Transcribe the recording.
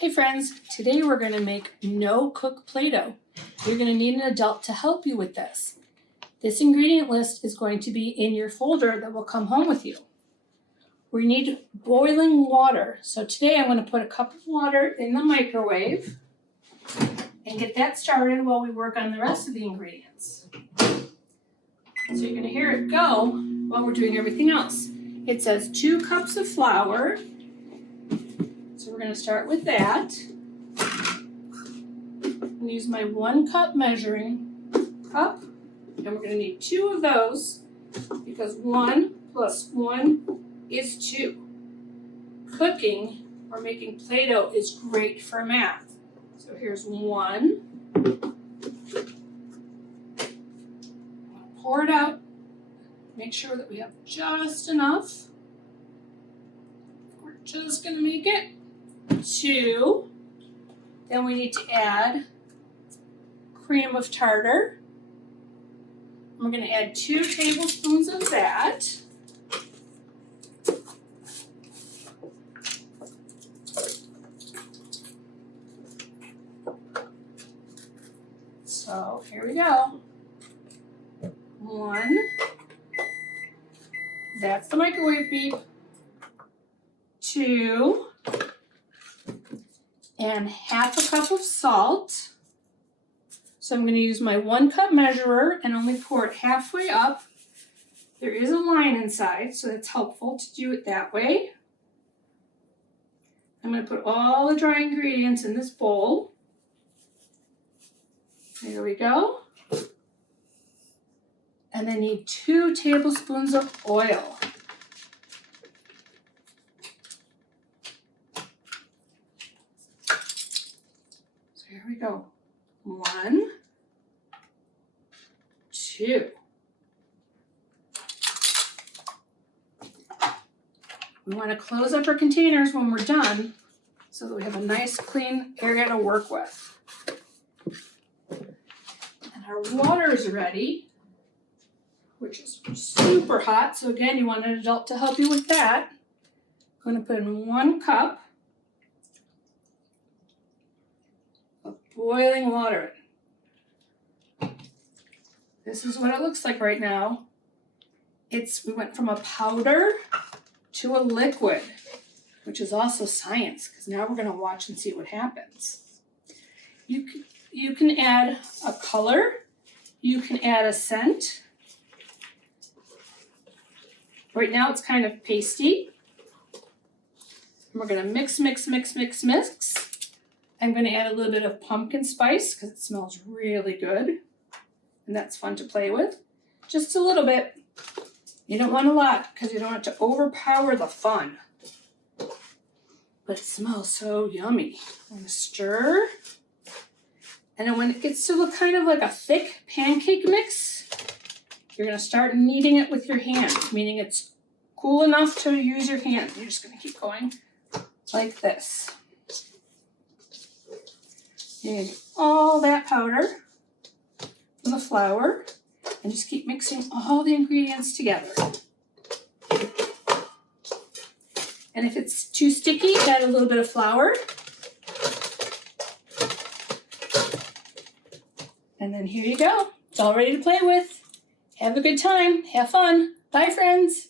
Hi friends, today we're going to make no-cook Play-Doh. You're going to need an adult to help you with this. This ingredient list is going to be in your folder that will come home with you. We need boiling water. So today I'm going to put a cup of water in the microwave and get that started while we work on the rest of the ingredients. So you're going to hear it go while we're doing everything else. It says 2 cups of flour. So we're going to start with that. I'm going to use my 1 cup measuring cup, and we're going to need 2 of those because 1 plus 1 is 2. Cooking or making Play-Doh is great for math. So here's 1. Pour it out. Make sure that we have just enough. We're just going to make it 2. Then we need to add cream of tartar. We're going to add 2 tablespoons of that. So here we go. 1. That's the microwave beep. 2. And half a cup of salt. So I'm going to use my 1 cup measurer and only pour it halfway up. There is a line inside, so it's helpful to do it that way. I'm going to put all the dry ingredients in this bowl. There we go. And then need 2 tablespoons of oil. So here we go. 1, 2. We want to close up our containers when we're done so that we have a nice clean area to work with. And our water is ready, which is super hot. So again, you want an adult to help you with that. I'm going to put in 1 cup of boiling water. This is what it looks like right now. We went from a powder to a liquid, which is also science, because now we're going to watch and see what happens. You can add a color. You can add a scent. Right now it's kind of pasty. We're going to mix, mix, mix, mix, mix. I'm going to add a little bit of pumpkin spice because it smells really good. And that's fun to play with. Just a little bit. You don't want a lot because you don't want to overpower the fun. But it smells so yummy. I'm going to stir. And then when it gets to look kind of like a thick pancake mix, you're going to start kneading it with your hands, meaning it's cool enough to use your hands. You're just going to keep going like this. You need all that powder from the flour and just keep mixing all the ingredients together. And if it's too sticky, add a little bit of flour. And then here you go. It's all ready to play with. Have a good time. Have fun. Bye, friends.